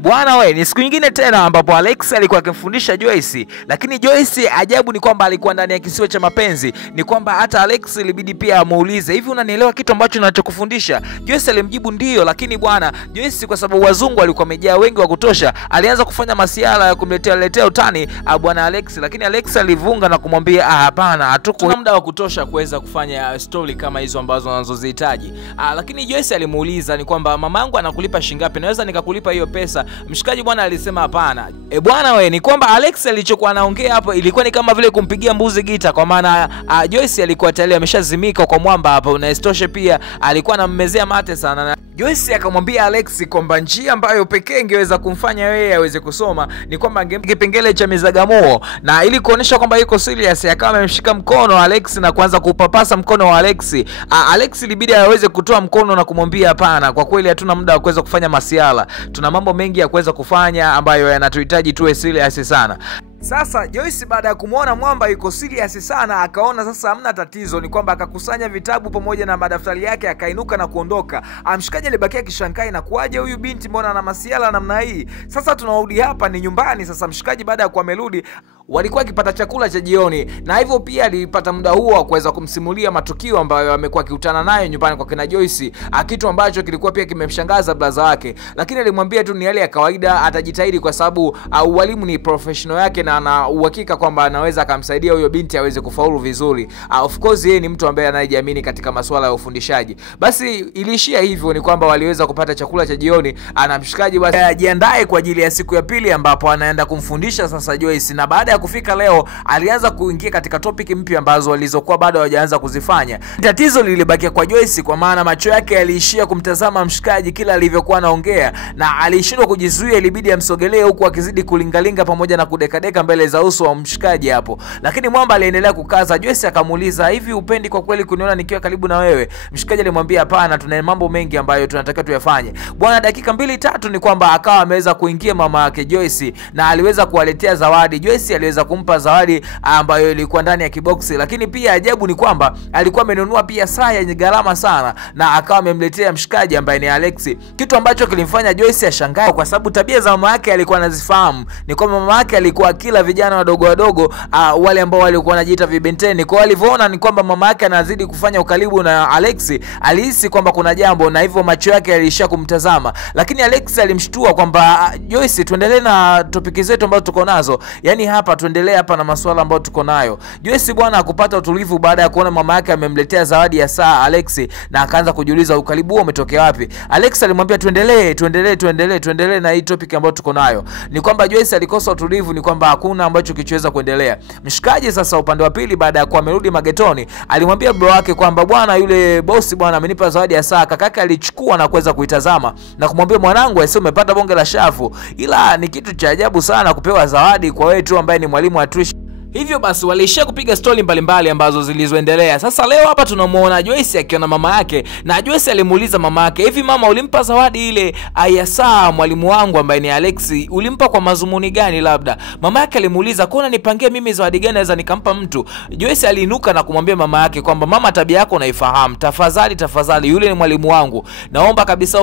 Bwana we, ni siku nyingine tena ambapo Alex alikuwa akimfundisha Joyce, lakini Joyce ajabu ni kwamba alikuwa ndani ya kisiwa cha mapenzi. Ni kwamba hata Alex ilibidi pia amuulize, hivi unanielewa kitu ambacho ninachokufundisha? Joyce alimjibu ndio, lakini bwana Joyce kwa sababu wazungu walikuwa wamejaa wengi wa kutosha, alianza kufanya masiala ya kumletea utani bwana Alex, lakini Alex alivunga na kumwambia hapana, hatuko muda wa kutosha kuweza kufanya story kama hizo ambazo wanazozihitaji. Lakini Joyce alimuuliza ni kwamba mamangu anakulipa shilingi ngapi, naweza nikakulipa hiyo pesa? Mshikaji bwana alisema hapana. Bwana we, ni kwamba Alex alichokuwa anaongea hapo ilikuwa ni kama vile kumpigia mbuzi gita, kwa maana Joyce alikuwa tayari ameshazimika kwa mwamba hapo, na istoshe pia alikuwa anammezea mate sana. Joyce akamwambia Alex kwamba njia ambayo pekee ingeweza kumfanya yeye aweze kusoma ni kwamba angempa kipengele cha mizagamuo, na ili kuonesha kwamba yuko serious akawa amemshika mkono Alex na kuanza kupapasa mkono wa Alex. Alex ilibidi aweze kutoa mkono na kumwambia hapana, kwa kweli hatuna muda wa kuweza kufanya masiala, tuna mambo mengi ya kuweza kufanya ambayo yanatuhitaji tuwe serious sana. Sasa Joyce baada ya kumuona mwamba yuko serious sana, akaona sasa hamna tatizo, ni kwamba akakusanya vitabu pamoja na madaftari yake akainuka na kuondoka. Amshikaje alibakia kishankai na kuaje huyu binti mbona ana masiala namna hii? Sasa tunarudi hapa ni nyumbani. Sasa mshikaji baada ya kuwa amerudi walikuwa akipata chakula cha jioni, na hivyo pia alipata muda huo wa kuweza kumsimulia matukio ambayo amekuwa akikutana nayo nyumbani kwa kina Joyce, kitu ambacho kilikuwa pia kimemshangaza blaza wake, lakini alimwambia tu ni hali ya kawaida, atajitahidi kwa sababu walimu ni professional yake na ana uhakika kwamba anaweza akamsaidia huyo binti aweze kufaulu vizuri. Of course yeye ni mtu ambaye anajiamini katika masuala ya ufundishaji. Basi iliishia hivyo, ni kwamba waliweza kupata chakula cha jioni, anamshikaji basi ajiandae kwa ajili ya siku ya pili ambapo anaenda kumfundisha sasa Joyce. Na baada ya kufika leo alianza kuingia katika topic mpya ambazo walizokuwa bado hawajaanza kuzifanya. Tatizo lilibakia kwa Joyce, kwa maana macho yake yaliishia kumtazama mshikaji kila alivyokuwa anaongea, na alishindwa kujizuia, ilibidi amsogelee huku akizidi kulingalinga pamoja na kudekadeka mbele za uso wa mshikaji hapo. Lakini mwamba aliendelea kukaza. Joyce akamuuliza, hivi upendi kwa kweli kuniona nikiwa karibu na wewe? Mshikaji alimwambia hapana, tuna mambo mengi ambayo tunatakiwa tuyafanye. Bwana dakika 2-3 ni kwamba akawa ameweza kuingia mama yake Joyce na aliweza kuwaletea zawadi. Joyce aliweza kumpa zawadi ambayo ilikuwa ndani ya kiboksi, lakini pia ajabu ni kwamba alikuwa amenunua pia saa yenye gharama sana na akawa amemletea mshikaji ambaye ni Alex, kitu ambacho kilimfanya Joyce ashangae kwa sababu tabia za mama yake alikuwa anazifahamu. Ni kwamba mama yake alikuwa kila vijana wadogo wale ambao walikuwa wanajiita vibenteni. Kwa alivyoona ni kwamba mama yake anazidi kufanya ukaribu na Alex, alihisi kwamba kuna jambo, na hivyo macho yake yalisha kumtazama. Lakini Alex alimshtua kwamba Joyce, tuendelee na topiki zetu ambazo tuko nazo, yani hapa tuendelee hapa na masuala ambayo tuko nayo. Joyce bwana akupata utulivu baada ya kuona mama yake amemletea zawadi ya saa Alex, na akaanza kujiuliza ukaribu huo umetokea wapi. Alex alimwambia tuendelee na hii topic ambayo tuko nayo. Ni kwamba Joyce alikosa utulivu, ni kwamba hakuna ambacho kichoweza kuendelea. Mshikaji sasa upande wa pili baada ya kuwa amerudi magetoni, alimwambia bro wake kwamba bwana yule boss bwana amenipa zawadi ya saa. Kakake alichukua na kuweza kuitazama na kumwambia, mwanangu sio umepata bonge la shafu, ila ni kitu cha ajabu sana kupewa zawadi kwa wewe tu ambaye ni mwalimu wa tuition. Hivyo basi waliishia kupiga story mbalimbali ambazo zilizoendelea. Sasa leo hapa tunamuona Joyce akiona mama yake, na Joyce alimuuliza mama yake, hivi mama ulimpa zawadi ile ya saa mwalimu wangu ambaye ni Alex, ulimpa kwa mazumuni gani labda? Mama yake alimuuliza, kuna nipangie mimi zawadi gani naweza nikampa mtu? Joyce aliinuka na kumwambia mama yake kwamba mama, tabia yako unaifahamu, tafadhali yule ni mwalimu wangu, naomba kabisa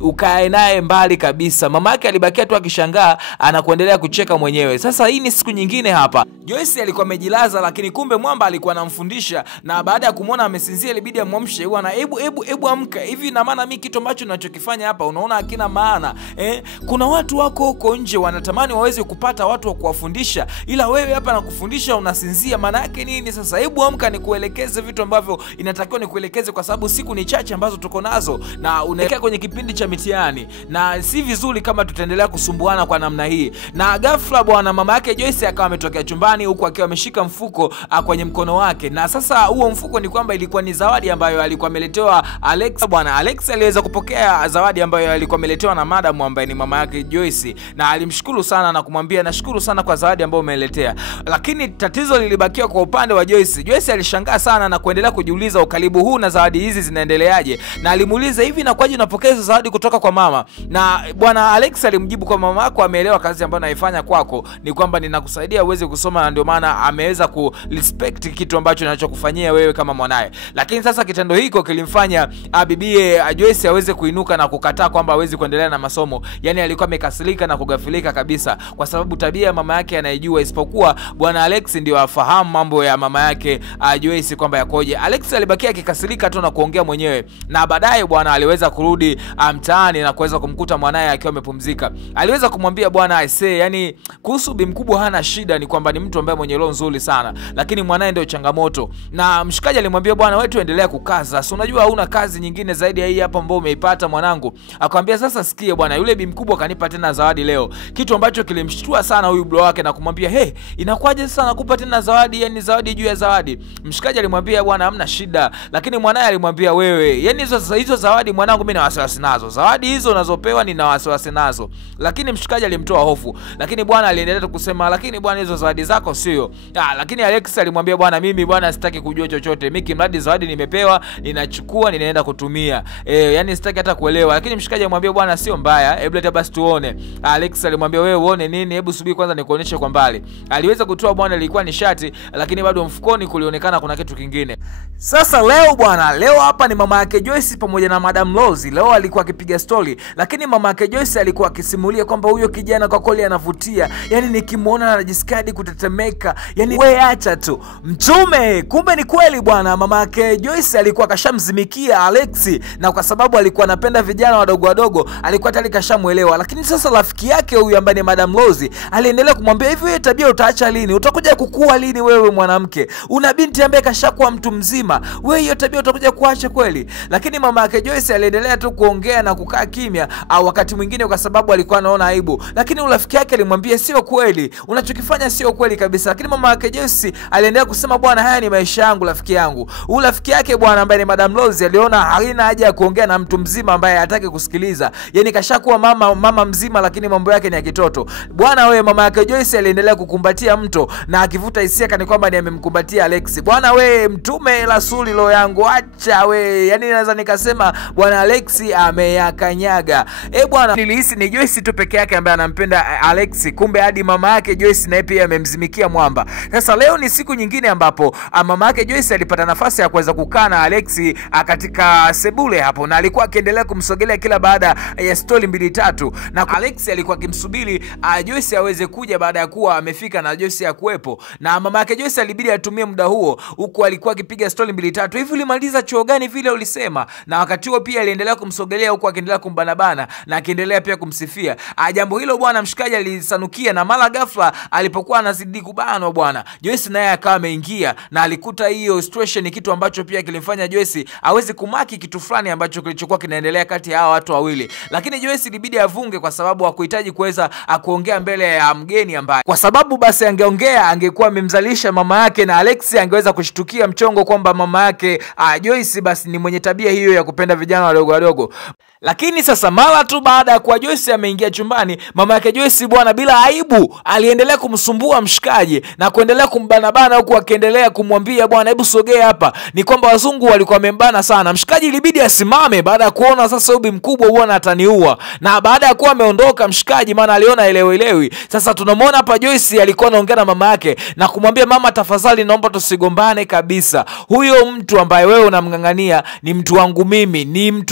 ukae naye mbali kabisa. Mama yake alibakia tu akishangaa anakuendelea kucheka mwenyewe. Sasa hii ni siku nyingine hapa Joyce alikuwa amejilaza, lakini kumbe mwamba alikuwa anamfundisha, na baada ya kumuona amesinzia ilibidi amwamshe. Bwana hebu amka, hivi na maana mimi kitu ambacho ninachokifanya hapa unaona hakina maana? Kuna watu wako huko nje wanatamani waweze kupata watu wa kuwafundisha, ila wewe hapa nakufundisha unasinzia, maana yake nini? Sasa hebu amka nikuelekeze vitu ambavyo inatakiwa nikuelekeze, kwa sababu siku ni chache ambazo tuko nazo na unaelekea kwenye kipindi cha mitihani, na si vizuri kama tutaendelea kusumbuana kwa namna hii. Na ghafla bwana mama yake Joyce akawa ametokea chumbani huku akiwa ameshika mfuko kwenye mkono wake, na sasa huo mfuko ni kwamba ilikuwa ni zawadi ambayo alikuwa ameletewa Alex. Bwana Alex aliweza kupokea zawadi ambayo alikuwa ameletewa na madam ambaye ni mama yake Joyce, na alimshukuru sana na kumwambia nashukuru sana kwa zawadi ambayo umeletea. Lakini tatizo lilibakia kwa upande wa Joyce. Joyce alishangaa sana na kuendelea kujiuliza ukaribu huu na zawadi hizi zinaendeleaje, na alimuuliza, hivi nakwaje unapokea zawadi kutoka kwa mama? Na bwana Alex alimjibu kwa mama yako ameelewa kazi ambayo naifanya kwako, ni kwamba ninakusaidia uweze kusoma na ndio maana ameweza ku respect kitu ambacho anachokufanyia wewe kama mwanae. Lakini sasa kitendo hiko kilimfanya bibie Joyce aweze kuinuka na kukataa kwamba hawezi kuendelea na masomo. Yani alikuwa amekasirika na kugafilika kabisa kwa sababu tabia ya mama yake anaijua, isipokuwa bwana Alex ndio afahamu mambo ya mama yake Joyce kwamba yakoje. Alex alibakia akikasirika tu na kuongea mwenyewe, na baadaye bwana aliweza kurudi mtaani na kuweza kumkuta mwanae akiwa amepumzika. Aliweza kumwambia bwana aisee, yani kuhusu bi mkubwa hana shida, ni kwamba ni mtu ambaye mwenye roho nzuri sana, lakini mwanae ndio changamoto. Na mshikaji alimwambia bwana wewe tuendelea kukaza, si unajua hauna kazi nyingine zaidi ya hii hapa ambayo umeipata mwanangu. Akamwambia sasa sikie bwana, yule bi mkubwa kanipa tena zawadi leo, kitu ambacho kilimshtua sana huyu bro wake na kumwambia hey, inakuaje sasa nakupa tena zawadi, yani zawadi juu ya zawadi. Mshikaji alimwambia bwana hamna shida, lakini mwanae alimwambia wewe, yani hizo zawadi mwanangu mimi na wasiwasi nazo, zawadi hizo unazopewa nina wasiwasi nazo. Lakini mshikaji alimtoa hofu, lakini bwana aliendelea kusema lakini bwana hizo zawadi zako sio. Lakini Alex alimwambia bwana mimi bwana sitaki kujua chochote, mimi kimradi zawadi nimepewa ninachukua ninaenda kutumia, yani sitaki hata kuelewa. Lakini mshikaji alimwambia bwana sio mbaya, hebu leta basi tuone. Alex alimwambia wewe uone nini, hebu subiri kwanza nikuonyeshe kwa mbali. Aliweza kutoa bwana, ilikuwa ni shati, lakini bado mfukoni kulionekana kuna kitu kingine. Sasa leo bwana, leo hapa ni mama yake Joyce pamoja na Madam Rose. Leo alikuwa akipiga story, lakini mama yake Joyce alikuwa akisimulia kwamba huyo kijana kwa kweli anavutia, yani nikimuona anajisikia kutetemeka, yani wewe acha tu mtume. Kumbe ni kweli bwana, mama yake Joyce alikuwa kashamzimikia Alex, na kwa sababu alikuwa anapenda vijana wadogo wadogo alikuwa tayari kashamuelewa. Lakini sasa rafiki yake huyu ambaye ni Madam Rose aliendelea kumwambia hivi, wewe tabia utaacha lini? Utakuja kukua lini wewe mwanamke? Una binti ambaye kashakuwa mtu mzima, wewe hiyo tabia utakuja kuacha kweli? Lakini mama yake Joyce aliendelea tu kuongea na kukaa kimya, au wakati mwingine kwa sababu alikuwa anaona aibu. Lakini rafiki yake alimwambia sio kweli, unachokifanya sio kweli kabisa. Lakini mama yake Joyce aliendelea kusema bwana haya ni maisha yangu rafiki yangu. Huyu rafiki yake bwana ambaye ni Madam Rose aliona halina haja ya kuongea na mtu mzima ambaye hataki kusikiliza, yani kashakuwa mama mzima lakini mambo yake ni ya kitoto. Bwana wewe, mama yake Joyce aliendelea kukumbatia mto na akivuta hisia kana kwamba ni amemkumbatia Alex. Bwana wewe mtume rasuli lo yangu acha wewe, yani naweza nikasema bwana Alex ameyakanyaga. Bwana nilihisi ni Joyce tu peke yake ambaye anampenda Alex, kumbe hadi mama yake Joyce naye pia amemzimikia mwamba. Sasa leo ni siku nyingine ambapo mama yake Joyce alipata nafasi ya kuweza kukaa na Alex katika sebule hapo, na alikuwa akiendelea kumsogelea kila baada ya story mbili tatu, na Alex alikuwa akimsubiri Joyce aweze kuja baada ya kuwa amefika na Joyce ya kuwepo. Na mama yake Joyce alibidi atumie muda huo huku alikuwa akipiga story mbili tatu. Hivi ulimaliza chuo gani vile ulisema? Na wakati huo pia aliendelea kumsogelea huku akiendelea kumbanabana na akiendelea pia kumsifia. Jambo hilo bwana mshikaji alisanukia, na mara ghafla alipokuwa anazidi kubanwa bwana Joyce naye akawa ameingia, na alikuta hiyo situation kitu ambacho pia kilimfanya Joyce aweze kumaki kitu fulani ambacho kilichokuwa kinaendelea kati ya hao watu wawili. Lakini Joyce ilibidi avunge kwa sababu hakuhitaji kuweza kuongea mbele ya mgeni ambaye, kwa sababu basi angeongea angekuwa amemzalisha mama yake, na Alex angeweza kushtukia mchongo kwamba mama yake Joyce basi ni mwenye tabia hiyo ya kupenda vijana wadogo wadogo. Lakini sasa mara tu baada ya kuwa Joyce ameingia chumbani, mama yake Joyce bwana bila aibu aliendelea kumsumbua mshikaji na kuendelea kumbanabana huku akiendelea kumwambia bwana hebu sogea hapa. Ni kwamba wazungu walikuwa wamembana sana. Mshikaji ilibidi asimame baada ya kuona sasa ubi mkubwa huona ataniua. Na baada ya kuwa ameondoka mshikaji, maana aliona elewi. Sasa tunamwona hapa Joyce alikuwa anaongea na mama yake na kumwambia mama tafadhali naomba tusigombane kabisa. Huyo mtu ambaye wewe unamngangania ni mtu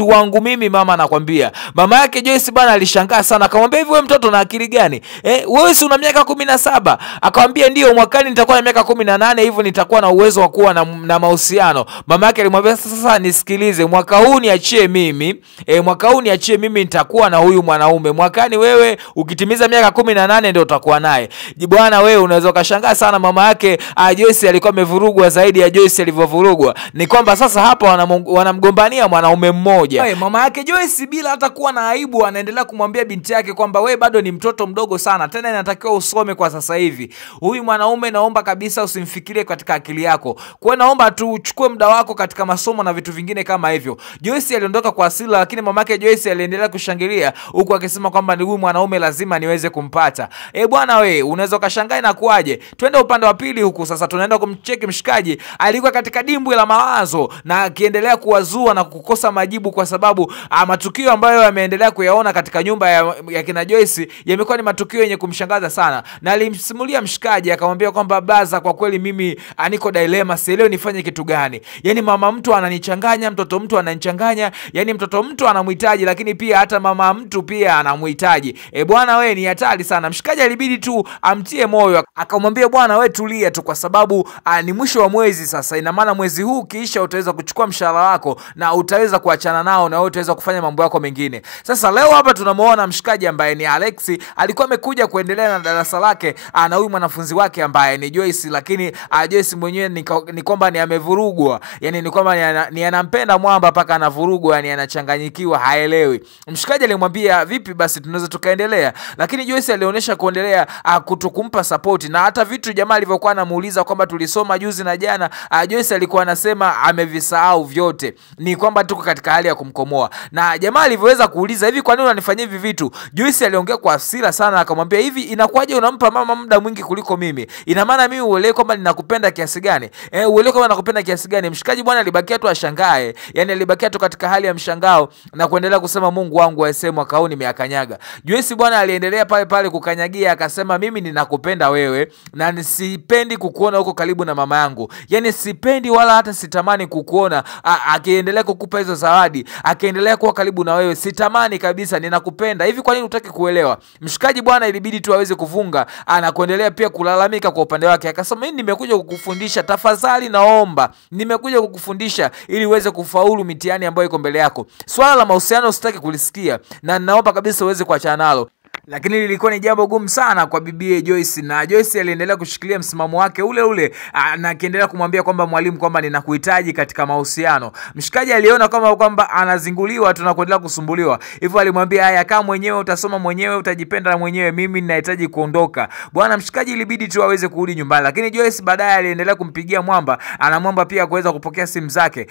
wangu mimi mama nakwambia. Mama yake Joyce bana alishangaa sana, akamwambia hivi wewe mtoto na akili gani? Wewe si una miaka 17? Akamwambia ndio, mwakani nitakuwa na miaka 18, hivyo nitakuwa na uwezo wa kuwa na mahusiano. Mama yake alimwambia sasa nisikilize, mwaka huu niachie mimi, nitakuwa na huyu mwanaume. Mwakani wewe ukitimiza miaka 18 ndio utakuwa naye. Bwana wewe unaweza kashangaa sana. Mama yake Joyce alikuwa amevurugwa zaidi ya Joyce alivyovurugwa. Ni kwamba sasa hapa wanamgombania mwanaume mmoja. Mama yake Joyce bila hata kuwa na aibu anaendelea kumwambia binti yake kwamba wewe bado ni mtoto mdogo sana, tena inatakiwa usome kwa sasa hivi. Huyu mwanaume naomba kabisa usimfikirie katika akili yako. Kwa naomba tu uchukue muda wako katika masomo na vitu vingine kama hivyo. Joyce aliondoka kwa hasira, lakini mamake Joyce aliendelea kushangilia huku akisema kwamba ni huyu mwanaume lazima niweze kumpata. Bwana wewe unaweza kashangaa na kuaje. Twende upande wa pili huku sasa, tunaenda kumcheki mshikaji. Alikuwa katika dimbwi la mawazo na akiendelea kuwazua na kukosa majibu kwa sababu matukio ambayo yameendelea kuyaona katika nyumba ya kina Joyce yamekuwa ni matukio yenye kumshangaza sana. Na alimsimulia akamsimulia mshikaji, akamwambia kwamba blaza, kwa kweli mimi niko dilemma, sielewi nifanye kitu gani. Yani mama mtu ananichanganya, mtoto mtu ananichanganya, yani mtoto mtu anamhitaji lakini pia hata mama mtu pia anamhitaji. Bwana we ni hatari sana. Mshikaji alibidi tu amtie moyo, akamwambia bwana we tulia tu, kwa sababu ni mwisho wa mwezi sasa. Ina maana mwezi huu kisha utaweza kuchukua mshahara wako na utaweza kuachana nao na wewe utaweza kufanya mambo yako mengine. Sasa leo hapa tunamuona mshikaji ambaye ni Alex alikuwa amekuja kuendelea na darasa lake na huyu mwanafunzi wake ambaye ni Joyce, lakini Joyce mwenyewe ni kwamba ni amevurugwa. Yani ni kwamba ni anampenda mwamba paka anavurugwa, yani anachanganyikiwa, haelewi. Mshikaji alimwambia vipi basi tunaweza tukaendelea, lakini Joyce alionyesha kuendelea kutokumpa support, na hata vitu jamaa alivyokuwa anamuuliza kwamba tulisoma juzi na jana, Joyce alikuwa anasema amevisahau vyote, ni kwamba tuko katika hali ya kumkomoa. Na jamaa alivyoweza kuuliza hivi kwa nini unanifanyia hivi vitu, Joyce aliongea kwa hasira sana, akamwambia hivi inakuwaje unampa mama muda mwingi kuliko mimi? Ina maana mimi uelewe kwamba ninakupenda kiasi gani? Uelewe kwamba nakupenda kiasi gani? Mshikaji bwana alibakia tu ashangae, yani alibakia tu katika hali ya mshangao na kuendelea kusema Mungu wangu aisee mwaka huu nimeakanyaga. Joyce bwana aliendelea pale pale kukanyagia, akasema mimi ninakupenda wewe na nisipendi kukuona huko karibu na mama yangu. Yani sipendi wala hata sitamani kukuona akiendelea kukupa hizo zawadi, akiendelea kuwa karibu na wewe. Sitamani kabisa, ninakupenda. Hivi kwa nini hutaki kuelewa? Mshikaji bwana ilibidi tu aweze kufunga na kuendelea pia kulalamika kwa upande wake. Akasema mimi nimekuja kukufundisha, tafadhali naomba, nimekuja kukufundisha ili uweze kufaulu mitihani ambayo iko mbele yako. Swala la mahusiano usitaki kulisikia na naomba kabisa uweze kuachana nalo. Lakini lilikuwa ni jambo gumu sana kwa bibie Joyce, na Joyce aliendelea kushikilia msimamo wake ule ule na akiendelea kumwambia kwamba mwalimu, kwamba ninakuhitaji katika mahusiano. Mshikaji aliona kwamba anazinguliwa tu na kuendelea kusumbuliwa. Hivyo alimwambia haya, kama mwenyewe utasoma mwenyewe, utajipenda mwenyewe, mimi ninahitaji kuondoka. Bwana mshikaji ilibidi tu aweze kurudi nyumbani, lakini Joyce baadaye aliendelea kumpigia mwamba, anamwomba pia kuweza kupokea simu zake.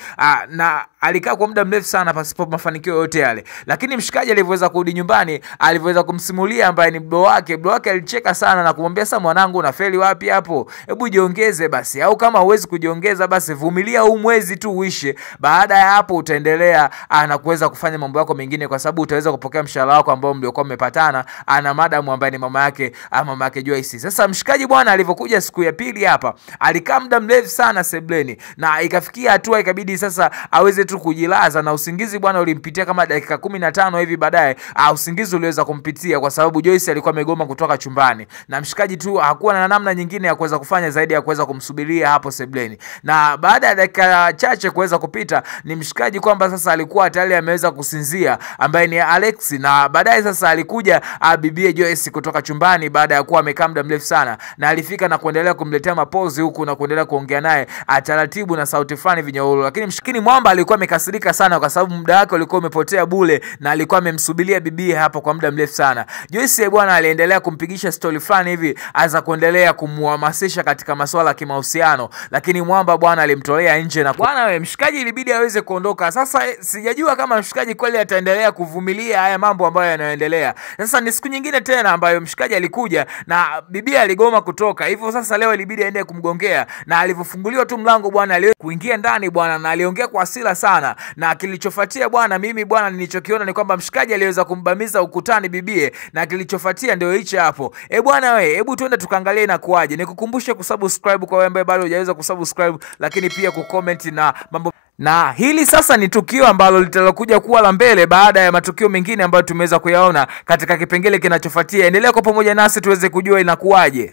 Na alikaa kwa muda mrefu sana pasipo mafanikio yote yale. Lakini mshikaji alivyoweza kurudi nyumbani, alivyoweza kumsimulia ambaye ni bro wake alicheka sana na kumwambia sasa mwanangu unafeli wapi hapo? Hebu jiongeze basi, au kama huwezi kujiongeza basi vumilia huu mwezi tu uishe. Baada ya hapo utaendelea na kuweza kufanya mambo yako mengine, kwa sababu utaweza kupokea mshahara wako ambao mliokuwa mmepatana na madam ambaye ni mama yake Joyce. Sasa mshikaji bwana alivyokuja siku ya pili hapa, alikaa muda mrefu sana sebleni na ikafikia hatua ikabidi sasa aweze tu kujilaza, na usingizi bwana ulimpitia kama dakika 15 hivi. Baadaye usingizi uliweza kumpitia kwa sababu Joyce alikuwa amegoma kutoka chumbani, na mshikaji tu hakuwa na namna nyingine ya kuweza kufanya zaidi ya kuweza kumsubiria hapo sebleni. Na baada ya dakika chache kuweza kupita, ni mshikaji kwamba sasa alikuwa tayari ameweza kusinzia ambaye ni Alex, na baadaye sasa alikuja bibie Joyce kutoka chumbani baada ya kuwa amekaa muda mrefu sana, na alifika na kuendelea kumletea mapozi huku na kuendelea kuongea naye taratibu na sauti fulani vinyororo. Lakini mshikini mwamba alikuwa amekasirika sana kwa sababu muda wake ulikuwa umepotea bure na alikuwa amemsubiria bibie hapo kwa muda mrefu sana. Joyce bwana aliendelea kumpigisha story fulani hivi aza kuendelea kumhamasisha katika masuala ya kimahusiano, lakini mwamba bwana alimtolea nje na bwana wewe mshikaji ilibidi aweze kuondoka. Sasa sijajua kama mshikaji kweli ataendelea kuvumilia haya mambo ambayo yanaendelea. Sasa ni siku nyingine tena ambayo mshikaji alikuja na bibia aligoma kutoka. Hivyo sasa leo ilibidi aende kumgongea, na alivyofunguliwa tu mlango bwana aliweza kuingia ndani bwana, na aliongea kwa hasira sana. Na kilichofuatia bwana, mimi bwana nilichokiona ni kwamba mshikaji aliweza kumbamiza ukutani bibie, na kilichofuatia ndio hicho hapo. Bwana wewe, hebu tuende tukaangalie inakuaje. Nikukumbushe kusubscribe kwa wewe ambaye bado hujaweza kusubscribe, lakini pia kucomment na mambo. Na hili sasa ni tukio ambalo litalokuja kuwa la mbele baada ya matukio mengine ambayo tumeweza kuyaona katika kipengele kinachofuatia. Endelea kwa pamoja nasi tuweze kujua inakuaje.